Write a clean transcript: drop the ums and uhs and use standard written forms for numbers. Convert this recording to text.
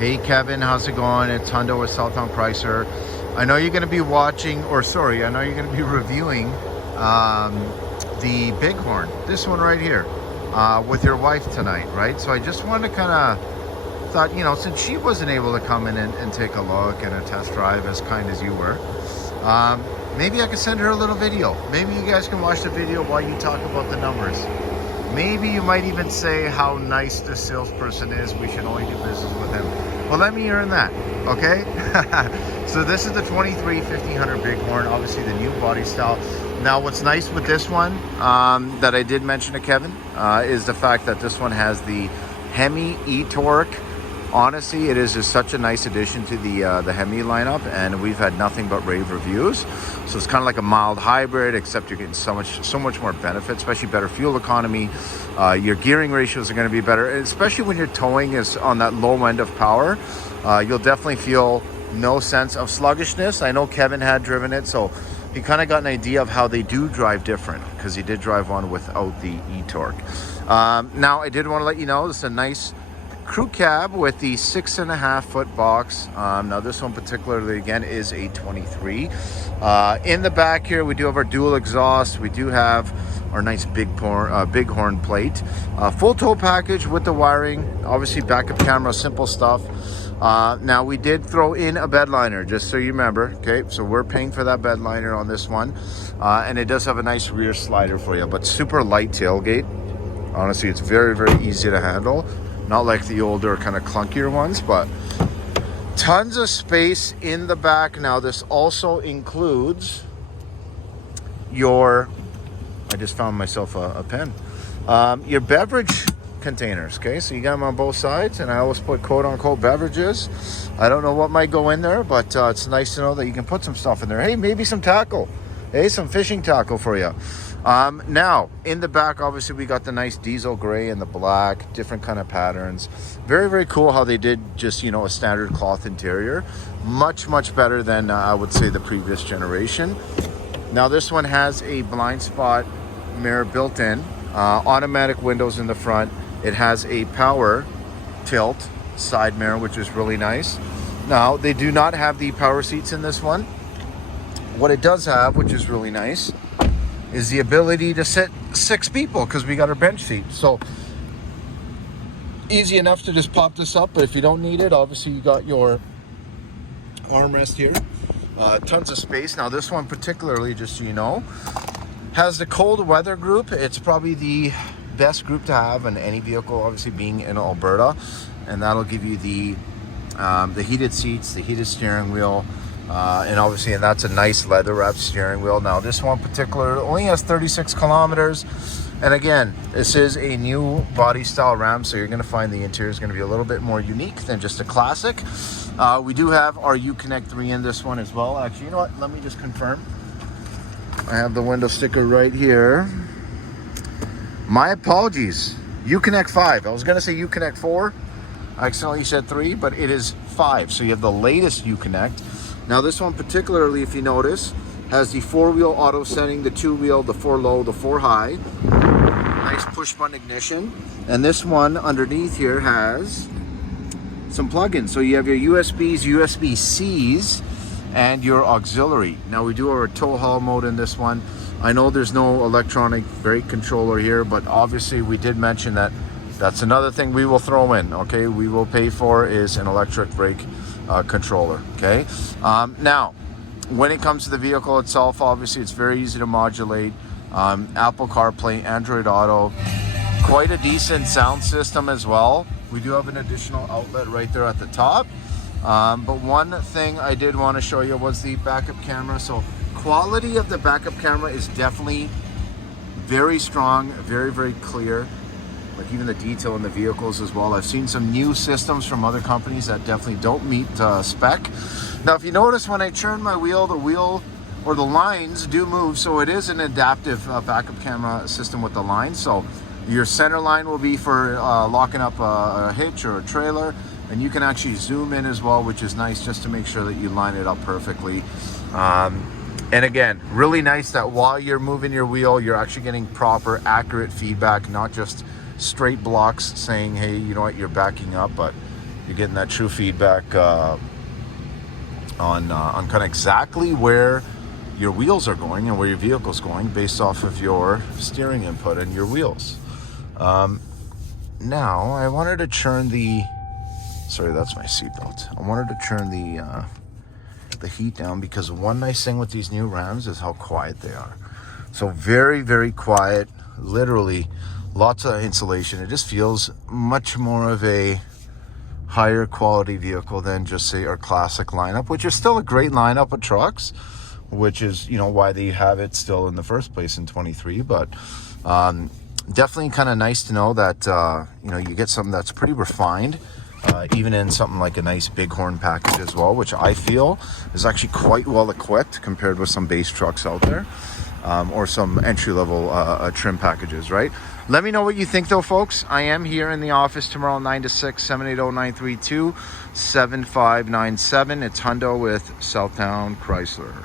Hey Kevin, how's it going? It's Hundo with Southtown Pricer. I know you're going to be watching, or sorry, I know you're going to be reviewing the Bighorn, this one right here, with your wife tonight, right? So I just wanted to kind of thought, you know, since she wasn't able to come in and take a look and a test drive as kind as you were, maybe I could send her a little video. Maybe you guys can watch the video while you talk about the numbers. Maybe you might even say how nice this salesperson is. We should only do business with him. Well, let me earn that, okay? So this is the 23 1500 Bighorn, obviously the new body style. Now, what's nice with this one that I did mention to Kevin is the fact that this one has the Hemi e-torque. Honestly, it is just such a nice addition to the Hemi lineup, and we've had nothing but rave reviews. So it's kind of like a mild hybrid, except you're getting so much more benefit, especially better fuel economy. Your gearing ratios are going to be better, especially when your towing is on that low end of power. You'll definitely feel no sense of sluggishness. I know Kevin had driven it, so he kind of got an idea of how they do drive different, because he did drive one without the e-torque. Now, I did want to let you know, this is a nice crew cab with the 6.5 foot box. Now this one particularly, again, is a 23. In the back here, we do have our dual exhaust. We do have our nice Bighorn plate. Full tow package with the wiring, obviously backup camera, simple stuff. Now we did throw in a bed liner, just so you remember, okay? So we're paying for that bed liner on this one. And it does have a nice rear slider for you, but super light tailgate. Honestly, it's very, very easy to handle. Not like the older kind of clunkier ones, but tons of space in the back. Now this also includes your, I just found myself a pen, your beverage containers, okay? So you got them on both sides, and I always put quote unquote beverages. I don't know what might go in there, but it's nice to know that you can put some stuff in there. Hey, maybe some tackle. Hey, some fishing tackle for you. Now in the back, obviously we got the nice diesel gray and the black, different kind of patterns. Very, very cool how they did just, you know, a standard cloth interior. Much better than I would say the previous generation. Now this one has a blind spot mirror built in, automatic windows in the front. It has a power tilt side mirror, which is really nice. Now they do not have the power seats in this one. What it does have, which is really nice, is the ability to sit 6 people, because we got our bench seat. So easy enough to just pop this up, but if you don't need it, obviously you got your armrest here. Tons of space. Now this one particularly, just so you know, has the cold weather group. It's probably the best group to have in any vehicle, obviously being in Alberta, and that'll give you the heated seats, the heated steering wheel, and obviously, and that's a nice leather wrapped steering wheel. Now this one particular only has 36 kilometers, and again, this is a new body style Ram, so you're going to find the interior is going to be a little bit more unique than just a classic. We do have our Uconnect 3 in this one as well. Actually, you know what, let me just confirm. I have the window sticker right here. My apologies, Uconnect 5. I was going to say Uconnect 4. I accidentally said 3, but it is 5. So you have the latest Uconnect. Now this one particularly, if you notice, has the 4-wheel auto setting, the 2-wheel, the 4 low, the 4 high. Nice push button ignition. And this one underneath here has some plugins. So you have your USBs, USB-Cs, and your auxiliary. Now we do our tow haul mode in this one. I know there's no electronic brake controller here, but obviously we did mention that that's another thing we will throw in, okay? We will pay for is an electric brake controller, okay? Now, when it comes to the vehicle itself, obviously it's very easy to modulate. Apple CarPlay, Android Auto, quite a decent sound system as well. We do have an additional outlet right there at the top. But one thing I did want to show you was the backup camera. So quality of the backup camera is definitely very strong, very, very clear. Like even the detail in the vehicles as well. I've seen some new systems from other companies that definitely don't meet spec. Now, if you notice, when I turn my wheel, the wheel or the lines do move. So it is an adaptive backup camera system with the lines. So your center line will be for locking up a hitch or a trailer. And you can actually zoom in as well, which is nice, just to make sure that you line it up perfectly. And again, really nice that while you're moving your wheel, you're actually getting proper, accurate feedback, not just straight blocks saying, hey, you know what, you're backing up, but You're getting that true feedback on kind of exactly where your wheels are going and where your vehicle's going based off of your steering input and your wheels. Now, I wanted to turn the... Sorry, that's my seatbelt. I wanted to turn the heat down because one nice thing with these new Rams is how quiet they are. So very, very quiet. Literally, lots of insulation. It just feels much more of a higher quality vehicle than just say our classic lineup, which is still a great lineup of trucks, which is, you know, why they have it still in the first place in 23. But definitely kind of nice to know that you know, you get something that's pretty refined, even in something like a nice Bighorn package as well, which I feel is actually quite well equipped compared with some base trucks out there, or some entry-level trim packages, right? Let me know what you think, though, folks. I am here in the office tomorrow, 9 to 6, 780-932-7597. It's Hundo with Southtown Chrysler.